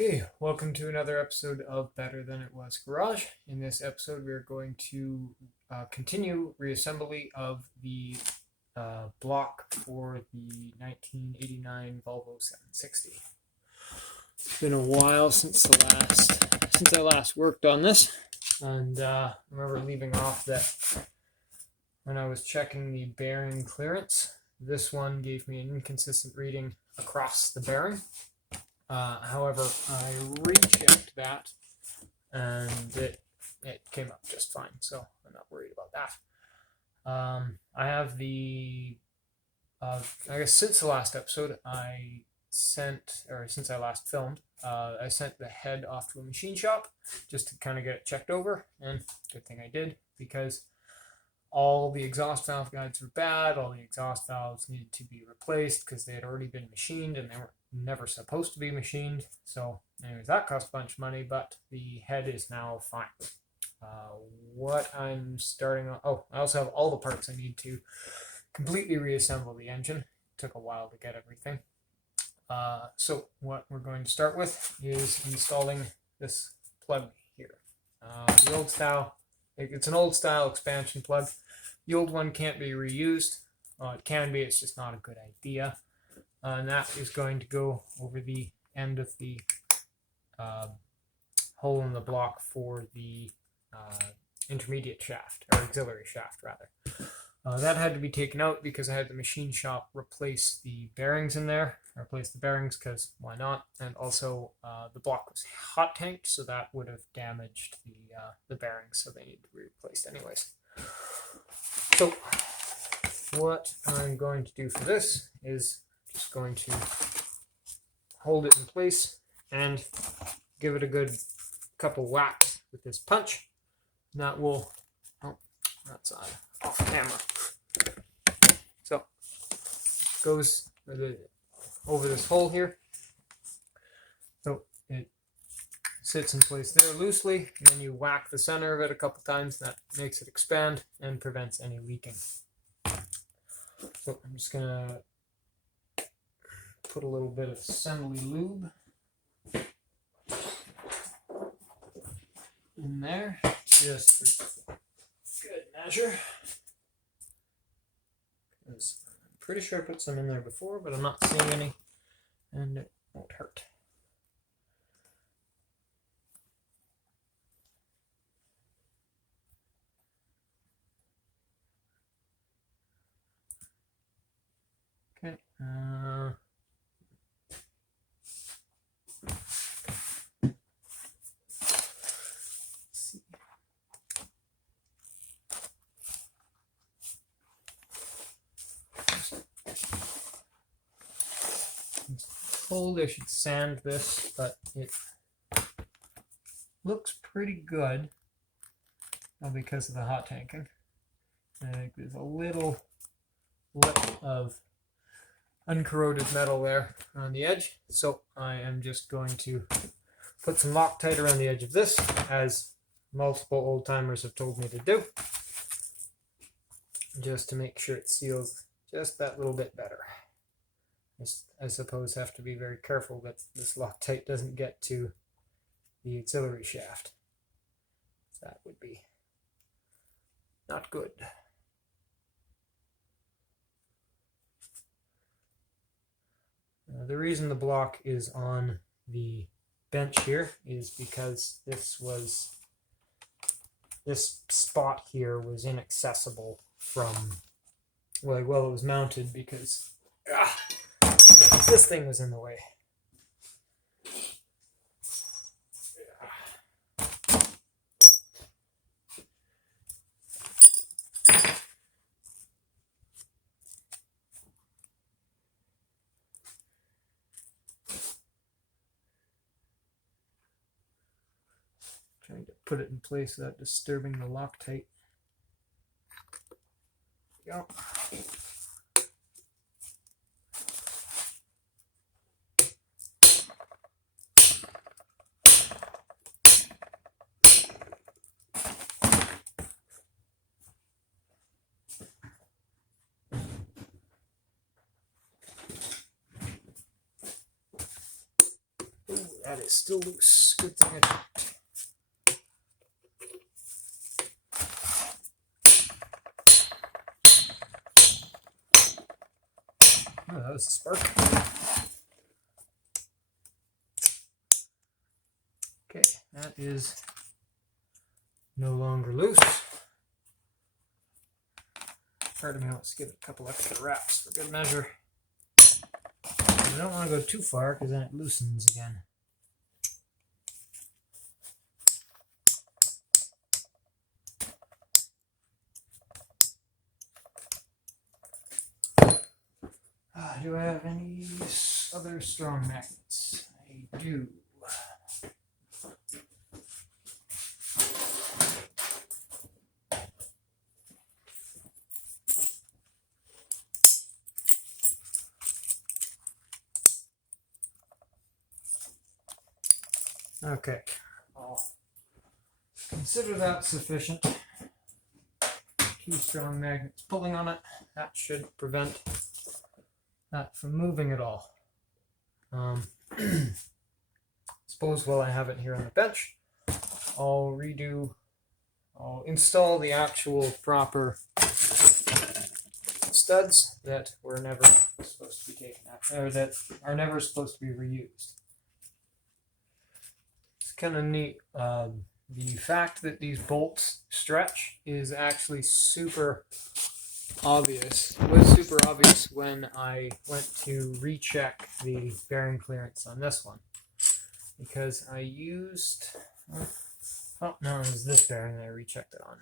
Okay, welcome to another episode of Better Than It Was Garage. In this episode, we are going to continue reassembly of the block for the 1989 Volvo 760. It's been a while since I last worked on this, and I remember leaving off that when I was checking the bearing clearance, this one gave me an inconsistent reading across the bearing. However, I rechecked that and it came up just fine, so I'm not worried about that. I have I guess since the last episode, since I last filmed, I sent the head off to a machine shop just to kind of get it checked over, and good thing I did, because all the exhaust valve guides were bad, all the exhaust valves needed to be replaced because they had already been machined and they were never supposed to be machined. So anyways, that cost a bunch of money, but the head is now fine. What I'm starting on, I also have all the parts I need to completely reassemble the engine. It took a while to get everything. So what we're going to start with is installing this plug here. The old style, it's an old style expansion plug. The old one can't be reused. It can be, it's just not a good idea. And that is going to go over the end of the hole in the block for the intermediate shaft, or auxiliary shaft rather. That had to be taken out because I had the machine shop replace the bearings in there. Replace the bearings because why not? And also the block was hot tanked, so that would have damaged the bearings, so they need to be replaced anyways. So what I'm going to do for this is just going to hold it in place and give it a good couple whacks with this punch. And that will, that's off camera. So goes over this hole here. So it sits in place there loosely, and then you whack the center of it a couple times. That makes it expand and prevents any leaking. So I'm just gonna put a little bit of assembly lube in there, just for good measure. Because I'm pretty sure I put some in there before, but I'm not seeing any, and it won't hurt. Okay. Cold, I should sand this, but it looks pretty good because of the hot tanking. I think there's a little lip of uncorroded metal there on the edge, so I am just going to put some Loctite around the edge of this, as multiple old timers have told me to do, just to make sure it seals just that little bit better. I suppose have to be very careful that this Loctite doesn't get to the auxiliary shaft. That would be not good. The reason the block is on the bench here is because this spot here was inaccessible from, well, it was mounted because this thing was in the way. Trying to put it in place without disturbing the Loctite. There we go. that is still loose. Good thing I checked. Oh, that was a spark. Okay, that is no longer loose. Part of me wants to give it a couple extra wraps for good measure. I don't want to go too far because then it loosens again. Do I have any other strong magnets? I do. Okay, I'll consider that sufficient. 2 strong magnets pulling on it. That should prevent that from moving at all. Suppose while I have it here on the bench, I'll install the actual proper studs that were never supposed to be taken out, or that are never supposed to be reused. It's kind of neat. The fact that these bolts stretch is actually super obvious. It was super obvious when I went to recheck the bearing clearance on this one, because I used, oh no, it was this bearing that I rechecked it on.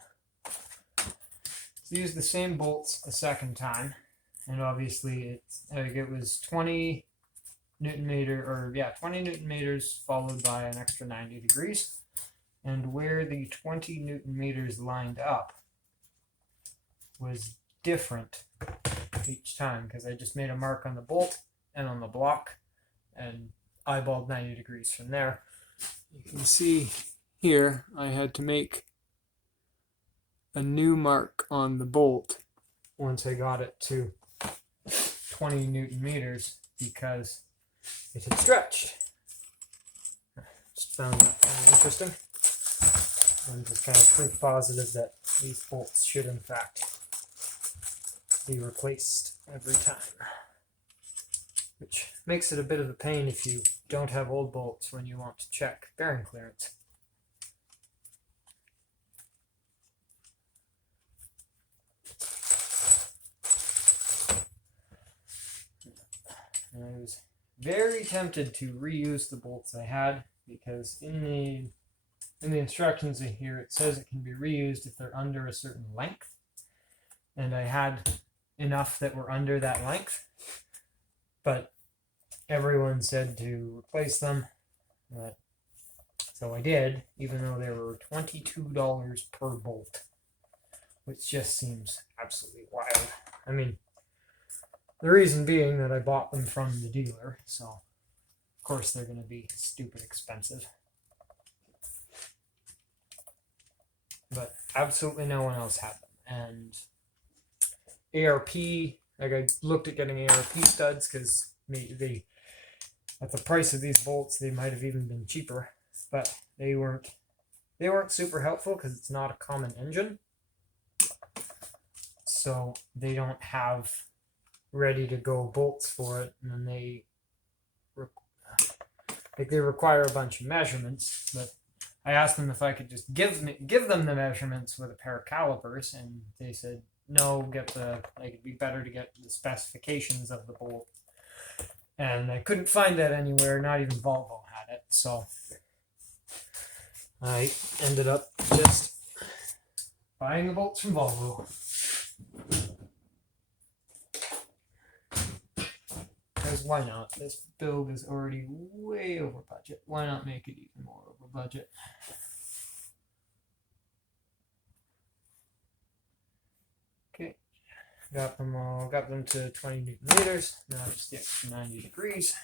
So I used the same bolts a second time, and obviously it was 20 Newton meter, or yeah, 20 Newton meters followed by an extra 90 degrees. And where the 20 Newton meters lined up was different each time, because I just made a mark on the bolt and on the block and eyeballed 90 degrees from there. You can see here I had to make a new mark on the bolt once I got it to 20 Newton meters because it had stretched. Just found that kind of interesting. I'm just kind of proof positive that these bolts should in fact be replaced every time, which makes it a bit of a pain if you don't have old bolts when you want to check bearing clearance. And I was very tempted to reuse the bolts I had, because in the instructions in here it says it can be reused if they're under a certain length, and I had enough that were under that length, but everyone said to replace them, so I did, even though they were $22 per bolt, which just seems absolutely wild. I mean, the reason being that I bought them from the dealer, so of course they're going to be stupid expensive. But absolutely no one else had them. And ARP, like I looked at getting ARP studs because they at the price of these bolts they might have even been cheaper, but they weren't super helpful because it's not a common engine, so they don't have ready to go bolts for it, and then they require a bunch of measurements. But I asked them if I could just give them the measurements with a pair of calipers, and they said no, it'd be better to get the specifications of the bolt. And I couldn't find that anywhere, not even Volvo had it, so I ended up just buying the bolts from Volvo. Because why not? This build is already way over budget. Why not make it even more over budget? Okay, got them to 20 Newton meters. Now just the extra 90 degrees.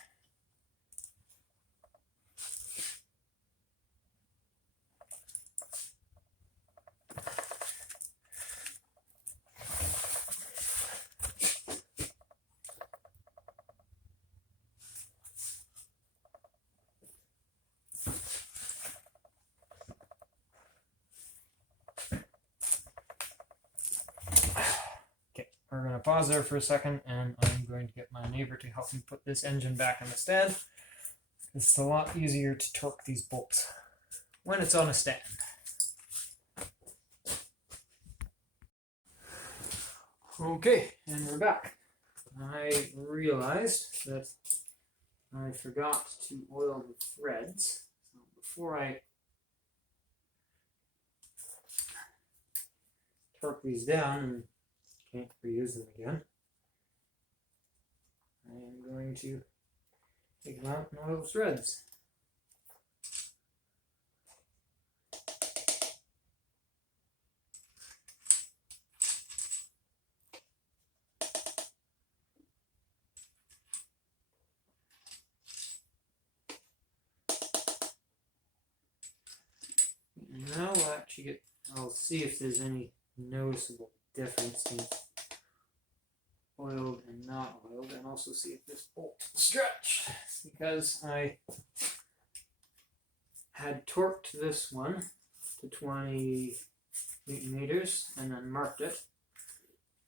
we're going to pause there for a second, and I'm going to get my neighbor to help me put this engine back on the stand. It's a lot easier to torque these bolts when it's on a stand. Okay, and we're back. I realized that I forgot to oil the threads. So before I torque these down and can't reuse them again, I am going to take them out and oil the threads. Now I'll see if there's any noticeable difference in oiled and not oiled, and also see if this bolt stretched, because I had torqued this one to 20 Newton meters and then marked it.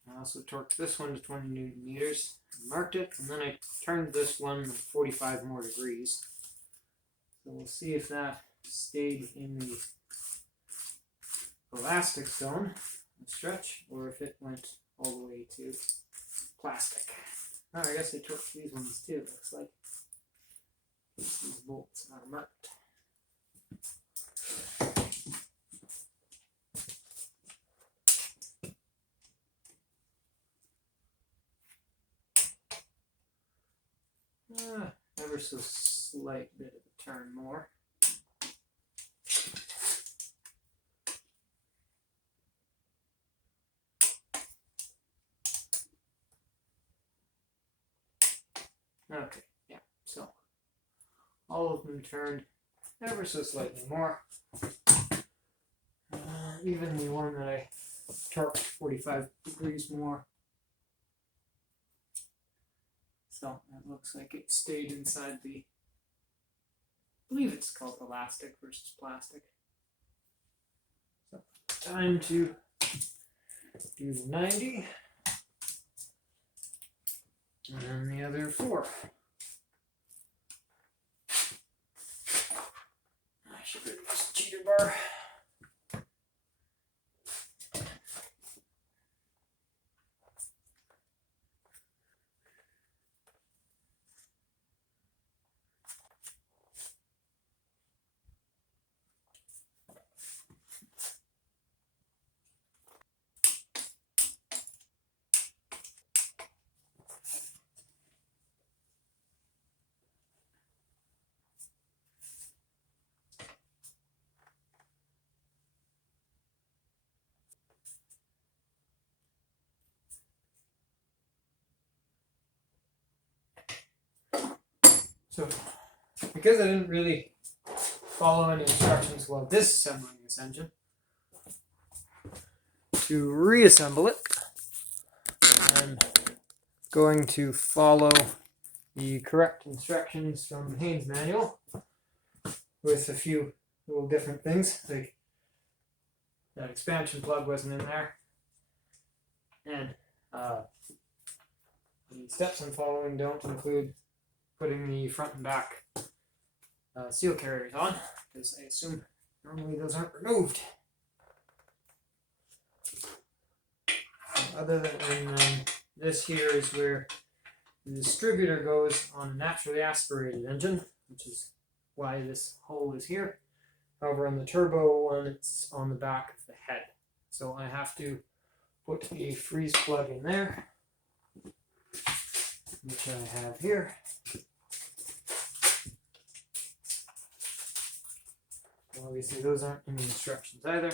I also torqued this one to 20 Newton meters and marked it, and then I turned this one 45 more degrees. So we'll see if that stayed in the elastic zone and stretch, or if it went all the way to plastic. Oh, I guess I torqued these ones too. Looks like these bolts are marked. Ever so slight bit of a turn more. Okay, yeah, so all of them turned ever so slightly more. Even the one that I torqued 45 degrees more. So it looks like it stayed inside the, I believe it's called elastic versus plastic. So time to do the 90. And then the other 4. I should have used a cheater bar. So, because I didn't really follow any instructions while disassembling this engine, to reassemble it, I'm going to follow the correct instructions from the Haynes manual with a few little different things, like that expansion plug wasn't in there, and the steps I'm following don't include putting the front and back seal carriers on, because I assume normally those aren't removed. Other than this here is where the distributor goes on a naturally aspirated engine, which is why this hole is here. However, on the turbo one, it's on the back of the head. So I have to put the freeze plug in there, which I have here. Obviously, those aren't in the instructions either.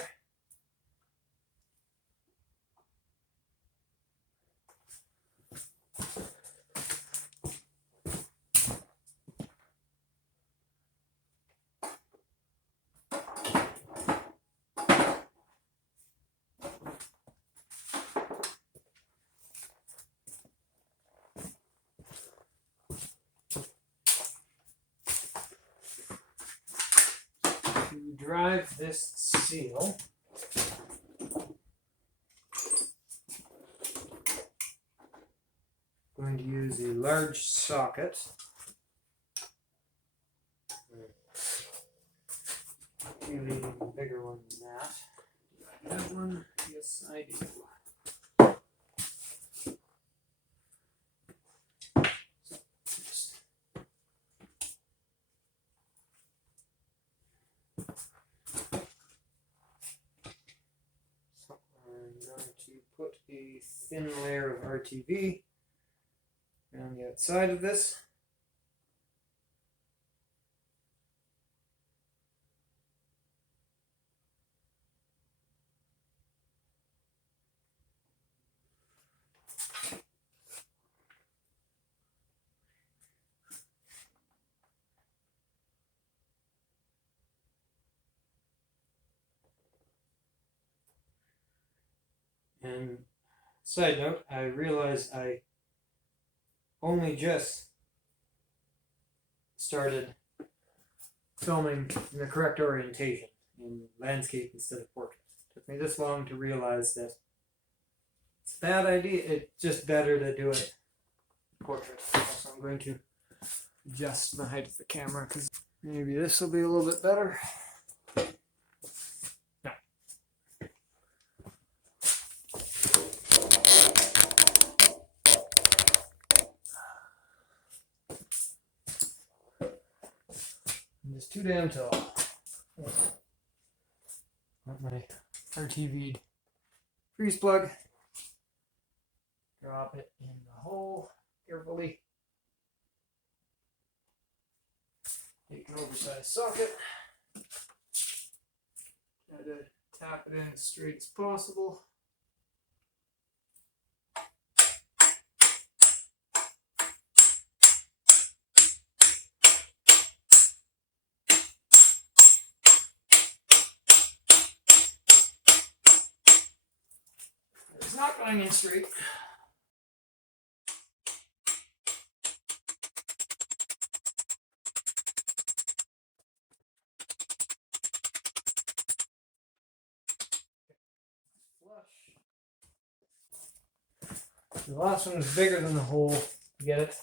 To drive this seal, going to use a large socket. Maybe even a bigger one than that. Do I have one? Yes, I do. So I'm going to put a thin layer of RTV around the outside of this. And side note, I realized I only just started filming in the correct orientation, in landscape instead of portrait. It took me this long to realize that it's a bad idea. It's just better to do it portrait. So I'm going to adjust the height of the camera because maybe this will be a little bit better. No. I'm just too damn tall. Got my RTV'd freeze plug. Drop it in the hole carefully. Take an oversized socket. Try to tap it in as straight as possible. It's not going in straight. The last one is bigger than the hole to get it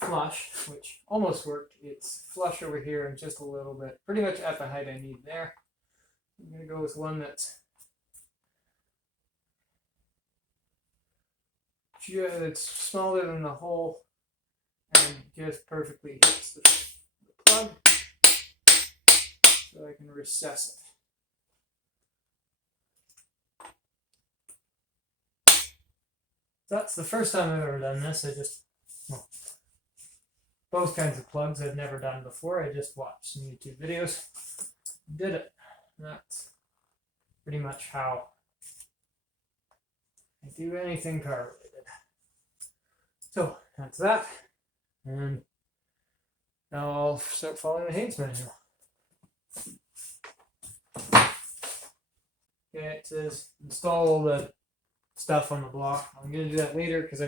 flush, which almost worked. It's flush over here and just a little bit, pretty much at the height I need there. I'm going to go with one that's smaller than the hole and just perfectly hits the plug so I can recess it. That's the first time I've ever done this. Both kinds of plugs I've never done before. I just watched some YouTube videos, did it. That's pretty much how I do anything car related. So that's that. And now I'll start following the Haynes manual. Okay, it says install all the stuff on the block. I'm going to do that later because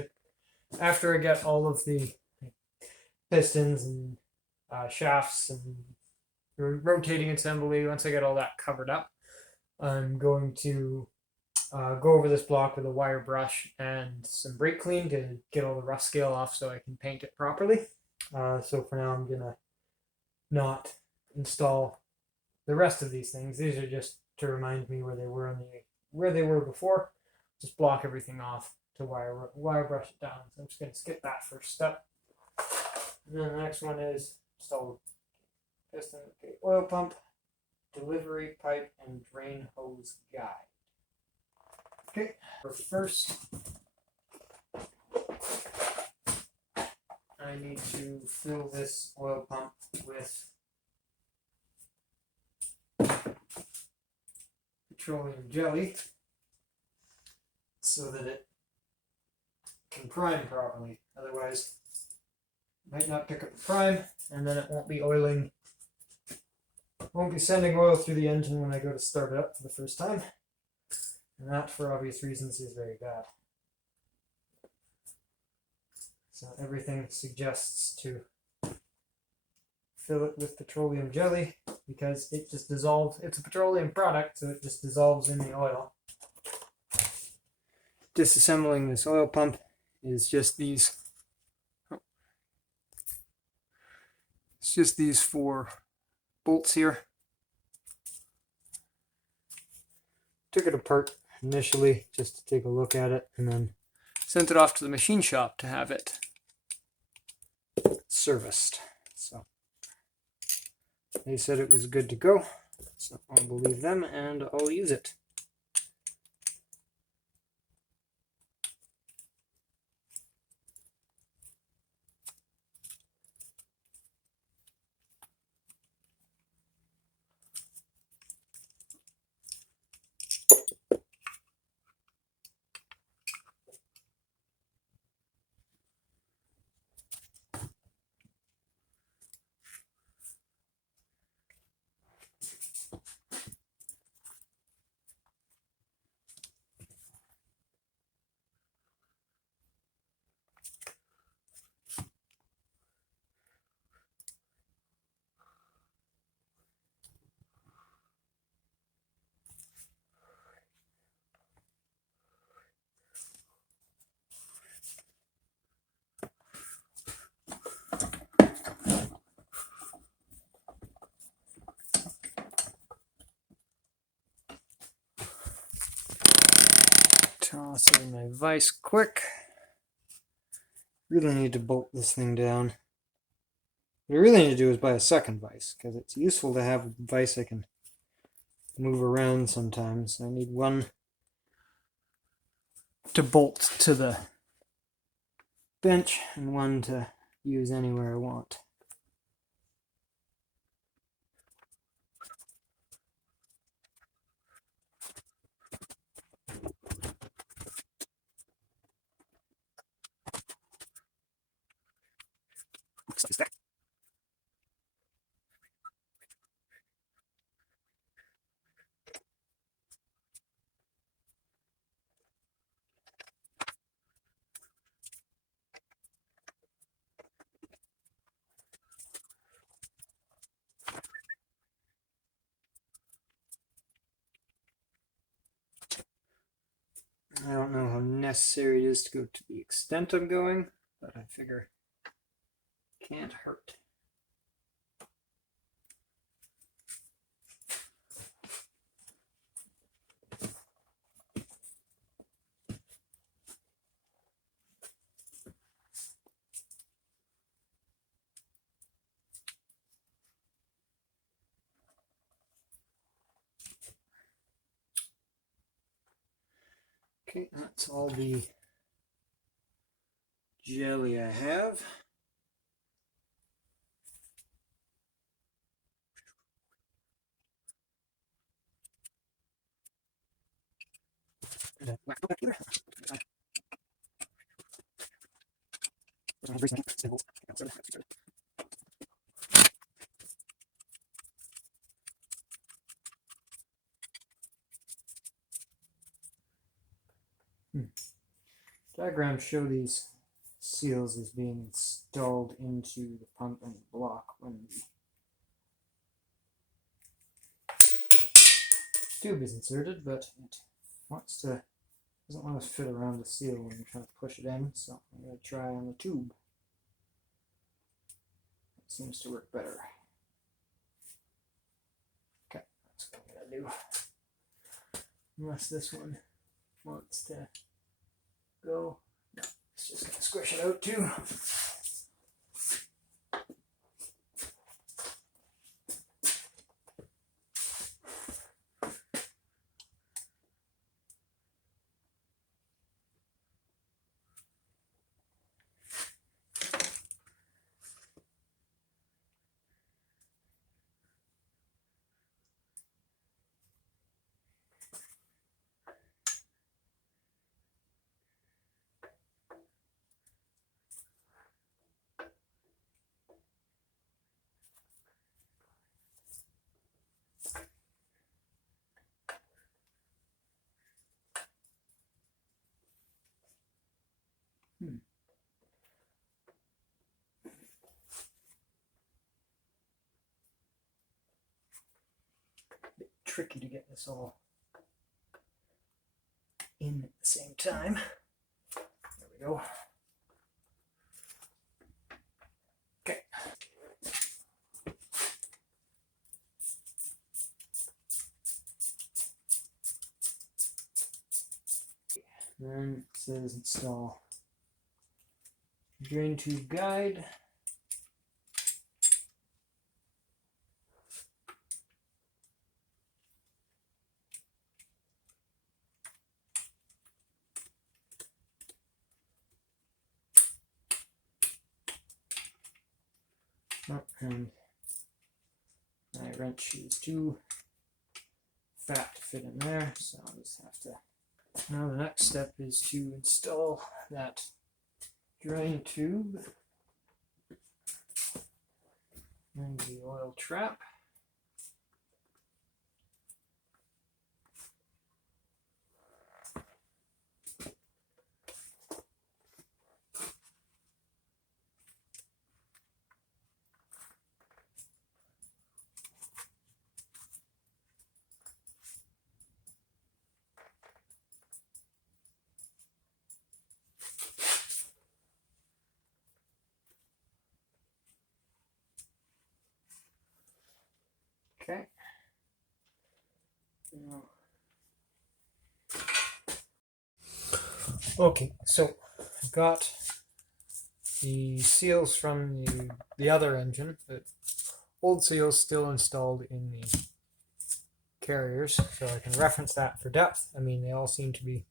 after I get all of the pistons and shafts and rotating assembly, once I get all that covered up, I'm going to go over this block with a wire brush and some brake clean to get all the rust scale off so I can paint it properly. So for now I'm going to not install the rest of these things. These are just to remind me where they were before. Just block everything off to wire brush it down. So I'm just going to skip that first step. And then the next one is install piston, oil pump, delivery pipe, and drain hose guide. Okay, first I need to fill this oil pump with petroleum jelly so that it can prime properly. Otherwise, it might not pick up the prime, and then it won't be oiling. Won't be sending oil through the engine when I go to start it up for the first time. And that, for obvious reasons, is very bad. So everything suggests to fill it with petroleum jelly because it just dissolves. It's a petroleum product, so it just dissolves in the oil. Disassembling this oil pump is just these. It's just these 4 bolts here. Took it apart initially just to take a look at it, and then sent it off to the machine shop to have it serviced. So they said it was good to go, so I'll believe them and I'll use it. Toss in my vise quick. Really need to bolt this thing down. What I really need to do is buy a second vise, because it's useful to have a vise I can move around sometimes. I need one to bolt to the bench and one to use anywhere I want. I don't know how necessary it is to go to the extent I'm going, but I figure it can't hurt. Okay, that's all the jelly I have. Diagrams show these seals as being installed into the pump and block when the tube is inserted, but it doesn't want to fit around the seal when you're trying to push it in, so I'm going to try on the tube. It seems to work better. Okay, that's what I'm going to do. Unless this one wants to go. No, it's just going to squish it out too. Bit tricky to get this all in at the same time. There we go. And then it says install drain tube guide. Oh, and my wrench is too fat to fit in there, so I'll just have to. Now the next step is to install that drain tube and the oil trap. Okay. Okay, so I've got the seals from the other engine, the old seals still installed in the carriers, so I can reference that for depth. I mean, they all seem to be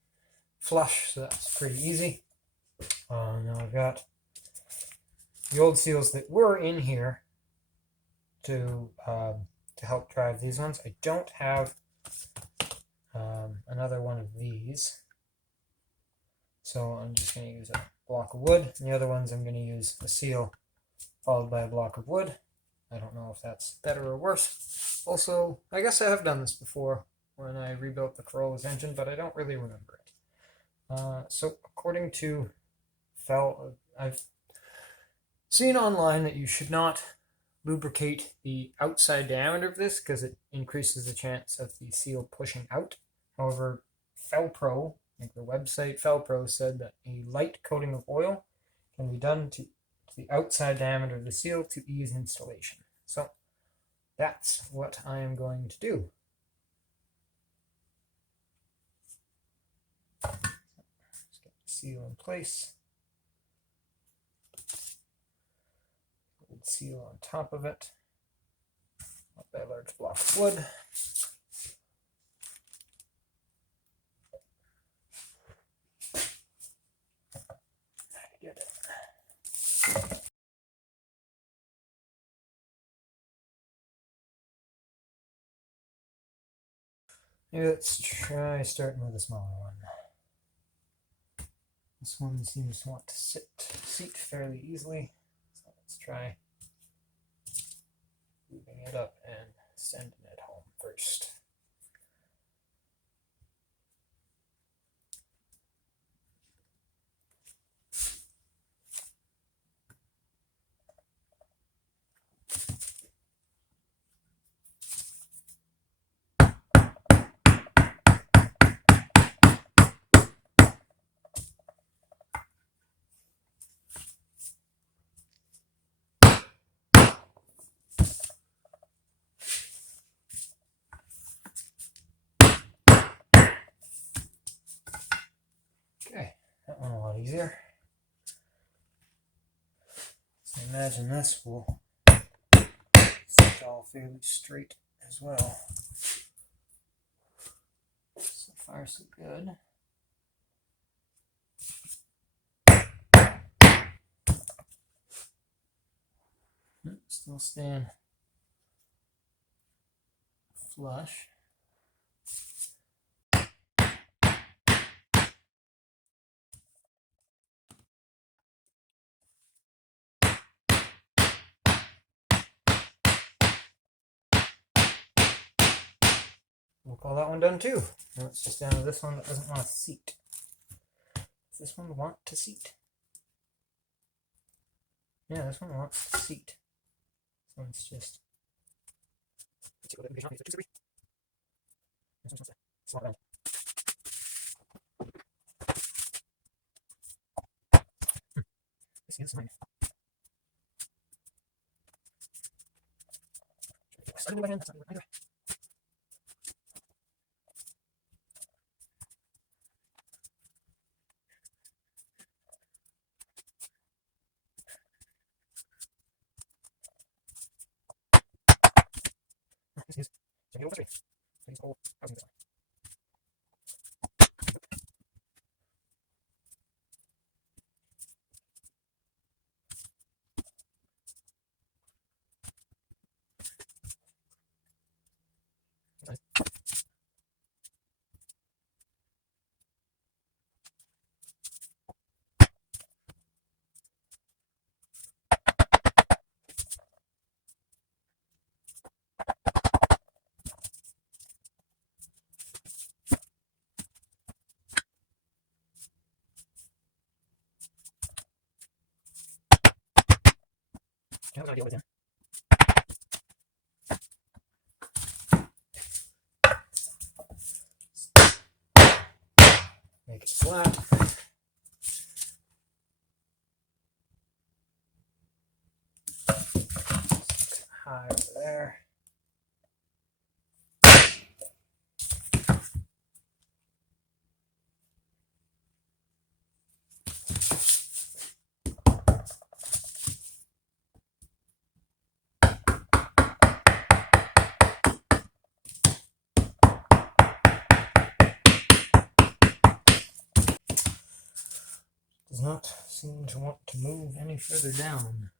flush, so that's pretty easy. Now I've got the old seals that were in here to help drive these ones. I don't have another one of these, so I'm just going to use a block of wood. And the other ones I'm going to use a seal followed by a block of wood. I don't know if that's better or worse. Also, I guess I have done this before when I rebuilt the Corolla's engine, but I don't really remember it. So according to I've seen online that you should not lubricate the outside diameter of this because it increases the chance of the seal pushing out. However, Felpro, like the website Felpro, said that a light coating of oil can be done to the outside diameter of the seal to ease installation. So that's what I am going to do. Let's get the seal in place. Old seal on top of it. Up by a large block of wood. Get it. Maybe let's try starting with a smaller one. This one seems to want to seat fairly easily, so let's try moving it up and sending it home first. Okay, that one a lot easier. So imagine this will sit all fairly straight as well. So far, so good. Still staying flush. We'll call that one done too. Now it's just down to this one that doesn't want to seat. Does this one want to seat? Yeah, this one wants to seat. This one's just. Let's see what indication on these are. 2 This one's a slot around. This is mine. Started by hand, that's not either. Make it flat. High over there. Does not seem to want to move any further down.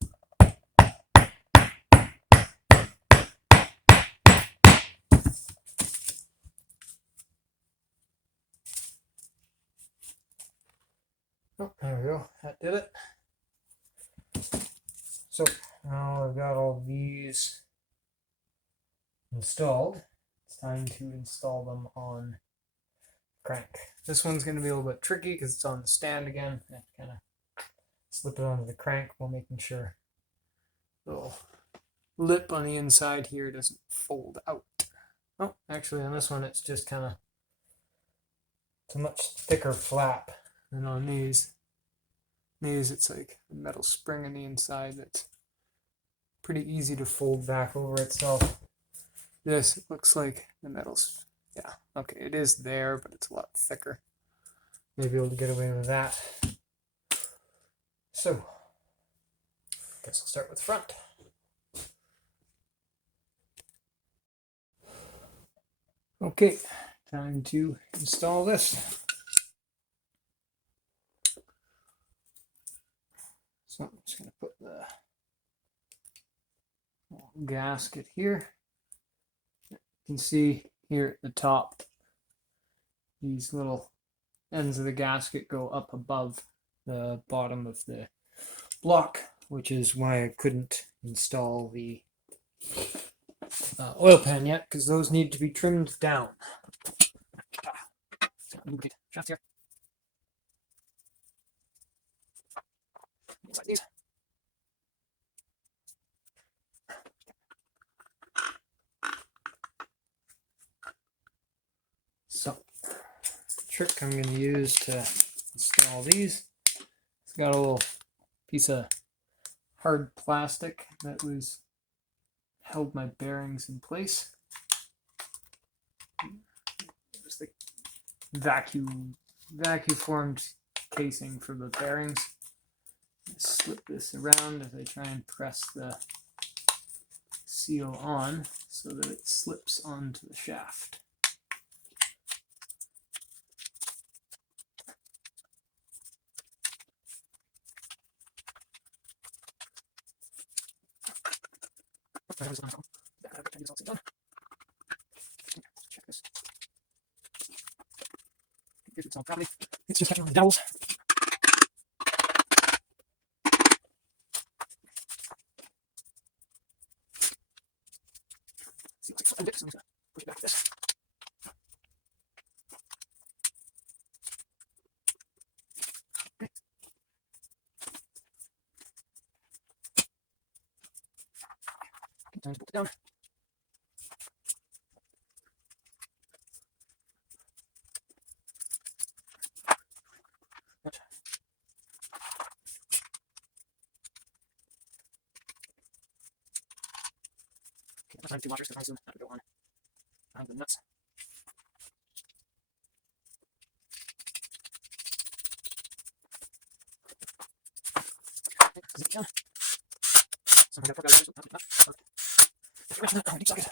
Oh, there we go. That did it. So now I've got all these installed. It's time to install them on crank. This one's going to be a little bit tricky because it's on the stand again. I have to kind of slip it onto the crank while making sure the little lip on the inside here doesn't fold out. Oh, actually on this one it's just kind of, it's a much thicker flap than on these. These it's like a metal spring on the inside that's pretty easy to fold back over itself. This, it looks like the metal's, yeah, okay, it is there, but it's a lot thicker. Maybe able to get away with that. So, I guess I'll start with the front. Okay, time to install this. So I'm just going to put the gasket here. You can see here at the top, these little ends of the gasket go up above the bottom of the block, which is why I couldn't install the oil pan yet, because those need to be trimmed down. Shaft here. Inside these. So, the trick I'm going to use to install these, it's got a little piece of hard plastic that was held my bearings in place. Just the vacuum formed casing for the bearings. Slip this around as I try and press the seal on so that it slips onto the shaft. Check this. Here's it's all properly. It's just catching on the dowels. See, looks like it's so I'm just gonna push it back like this. Okay. Time to put it down. Okay, I'm trying to do washers because I soon have to go on the nuts. Okay, zip it down. So I'm going to put that in. Deep socket.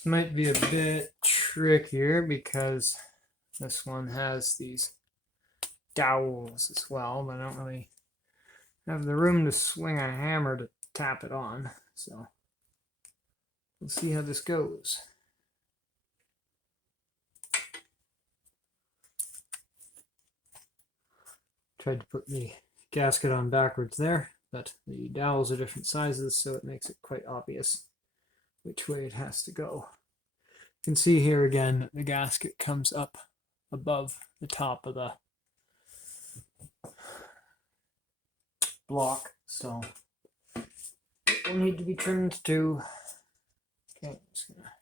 This might be a bit trickier because this one has these dowels as well, but I don't really have the room to swing a hammer to tap it on. So we'll see how this goes. Tried to put the gasket on backwards there, but the dowels are different sizes, so it makes it quite obvious which way it has to go. You can see here again that the gasket comes up above the top of the block, so it will need to be trimmed too. Okay, I'm just gonna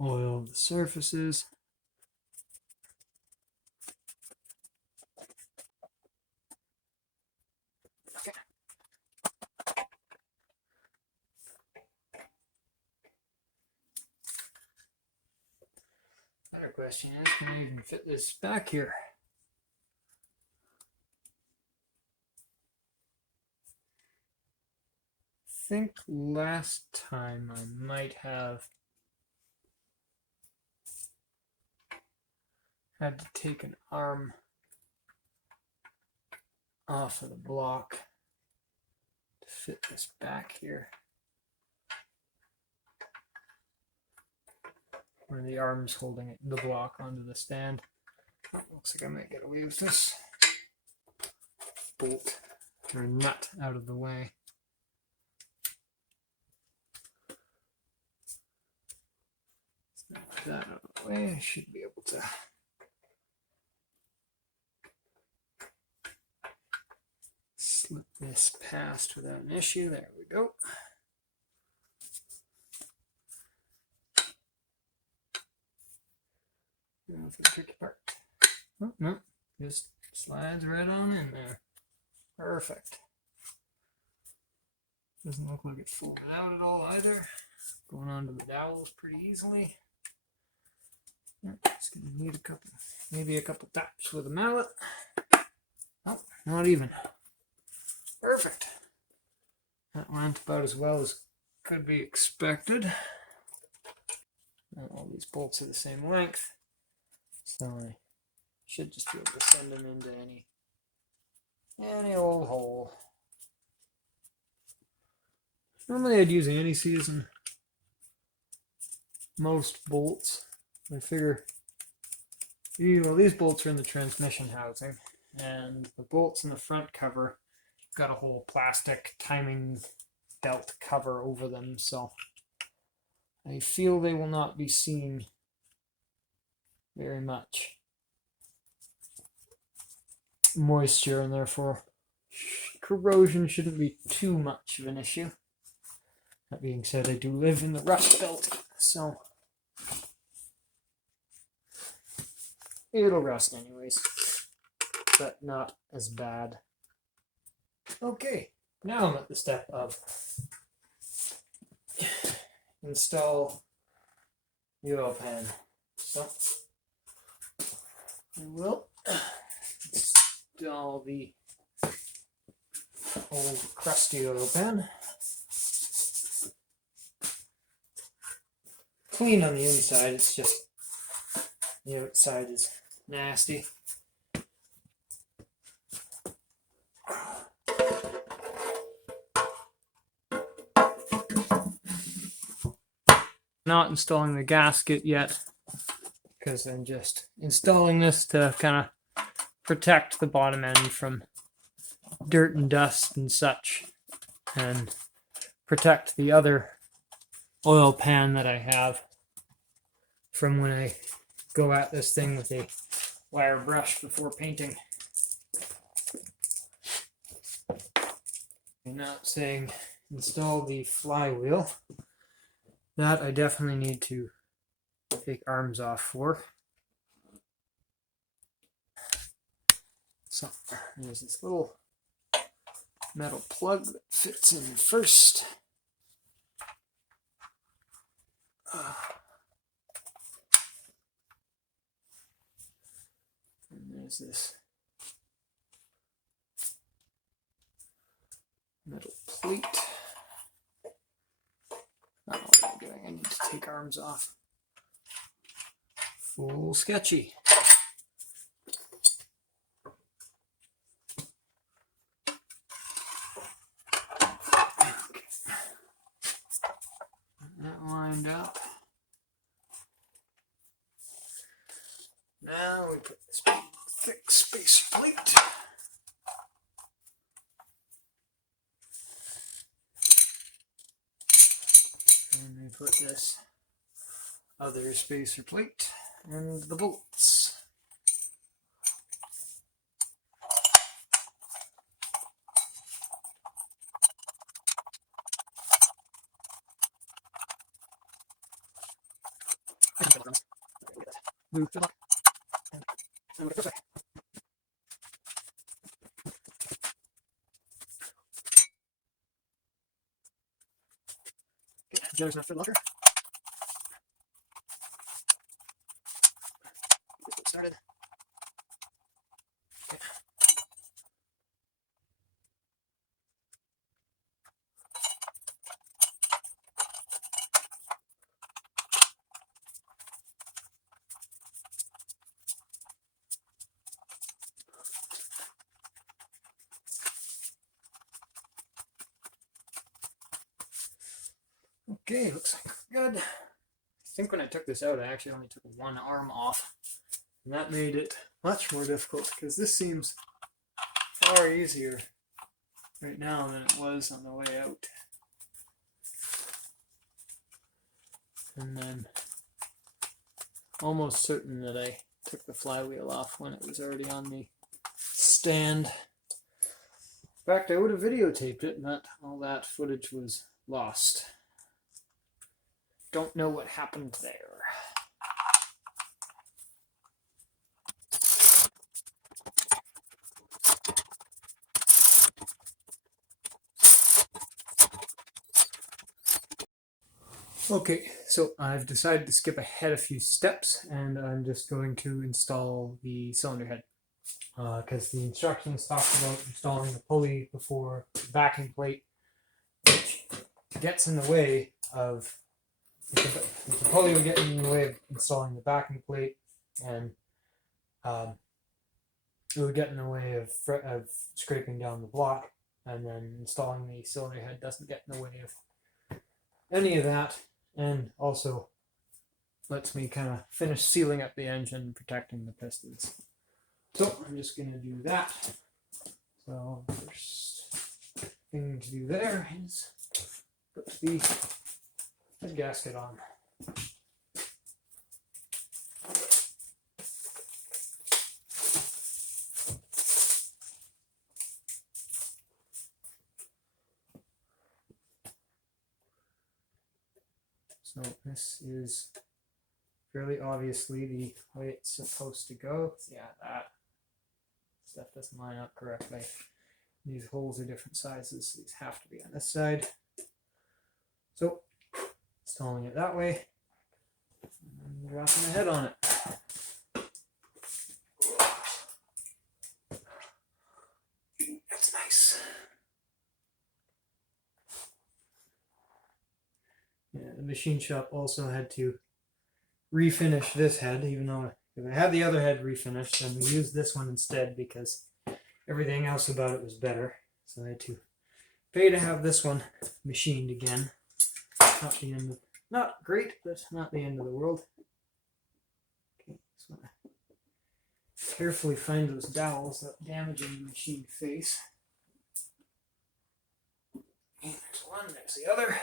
oil the surfaces. Another question is, can I even fit this back here? I think last time I might have had to take an arm off of the block to fit this back here, where the arm's holding the block onto the stand. Oh, looks like I might get away with this. Bolt or nut out of the way. Snap that out of the way. I should be able to slip this past without an issue. There we go. Now for the tricky part. Oh, no, just slides right on in there. Perfect. Doesn't look like it folded out at all either. Going onto the dowels pretty easily. It's gonna need a couple, maybe a couple taps with a mallet. Oh, not even. Perfect. That went about as well as could be expected. All these bolts are the same length, so I should just be able to send them into any old hole. Normally I'd use anti-seize most bolts. I figure, well, these bolts are in the transmission housing, and the bolts in the front cover got a whole plastic timing belt cover over them, so I feel they will not be seen very much moisture, and therefore corrosion shouldn't be too much of an issue. That being said, I do live in the Rust Belt, so it'll rust anyways, but not as bad. Okay, now I'm at the step of install the oil pan. So I will install the old crusty oil pan. Clean on the inside, it's just the outside is nasty. Not installing the gasket yet because I'm just installing this to kind of protect the bottom end from dirt and dust and such, and protect the other oil pan that I have from when I go at this thing with a wire brush before painting. I'm not saying install the flywheel. That I definitely need to take arms off for. So there's this little metal plug that fits in first. And there's this metal plate. I don't know what I'm doing. I need to take arms off. Full sketchy. That lined up. Now we put this big thick spacer plate. And we put this other spacer plate and the bolts. Move the lock. And this way. Okay, Joe's not for the locker. Get started. Okay. Okay, looks like we're good. I think when I took this out, I actually only took one arm off. And that made it much more difficult because this seems far easier right now than it was on the way out. And then almost certain that I took the flywheel off when it was already on the stand. In fact, I would have videotaped it, but all that footage was lost. Don't know what happened there. Okay, so I've decided to skip ahead a few steps and I'm just going to install the cylinder head. Because the instructions talk about installing the pulley before the backing plate, which gets in the way of the pulley would get in the way of installing the backing plate, and it would get in the way of scraping down the block, and then installing the cylinder head doesn't get in the way of any of that, and also lets me kind of finish sealing up the engine and protecting the pistons. So I'm just going to do that. So first thing to do there is put the head gasket on. So this is fairly obviously the way it's supposed to go. Yeah, that stuff doesn't line up correctly. These holes are different sizes, so these have to be on this side. So installing it that way, and dropping the head on it. That's nice. Yeah, the machine shop also had to refinish this head, even though if I had the other head refinished, then we used this one instead because everything else about it was better. So I had to pay to have this one machined again. Not the end of, not great, but not the end of the world. Okay, just want to carefully find those dowels without damaging the machine face. And there's one, there's the other.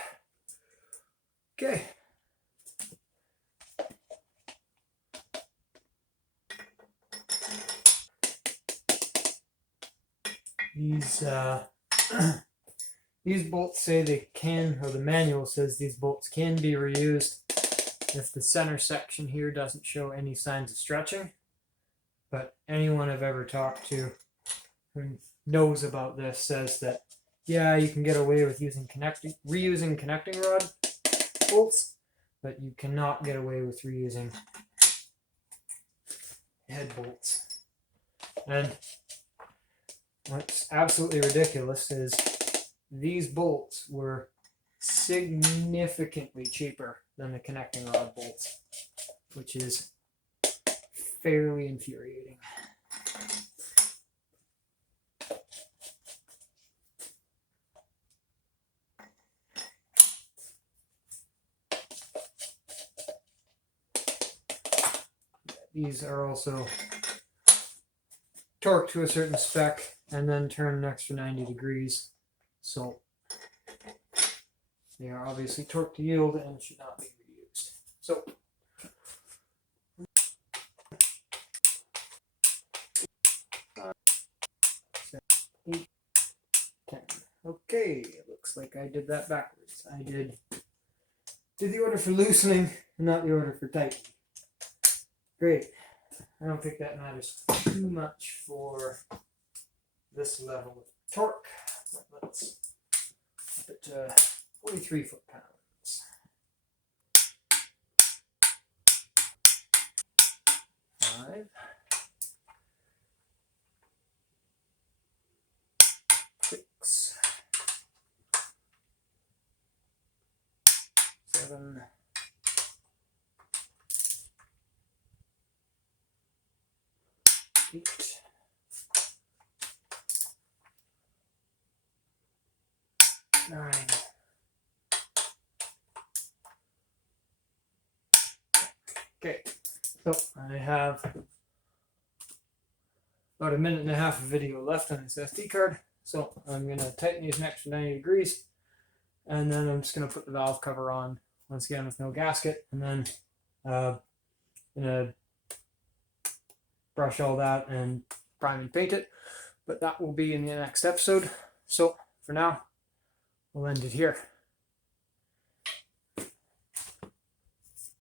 Okay. These bolts say they can, or the manual says these bolts can be reused if the center section here doesn't show any signs of stretching. But anyone I've ever talked to who knows about this says that, yeah, you can get away with reusing connecting rod bolts, but you cannot get away with reusing head bolts. And what's absolutely ridiculous is these bolts were significantly cheaper than the connecting rod bolts, which is fairly infuriating. These are also torqued to a certain spec and then turned an extra 90 degrees. So they are obviously torqued to yield and should not be reused. So eight, 10. Okay, it looks like I did that backwards. I did the order for loosening and not the order for tightening. Great. I don't think that matters too much for this level of torque. But let's put it to 43 foot-pounds. 5, 6, 7, 8, 9, 10. Okay, so I have about a minute and a half of video left on this SD card. So I'm going to tighten these an extra 90 degrees, and then I'm just going to put the valve cover on once again with no gasket, and then I'm going to brush all that and prime and paint it. But that will be in the next episode. So for now, we'll end it here.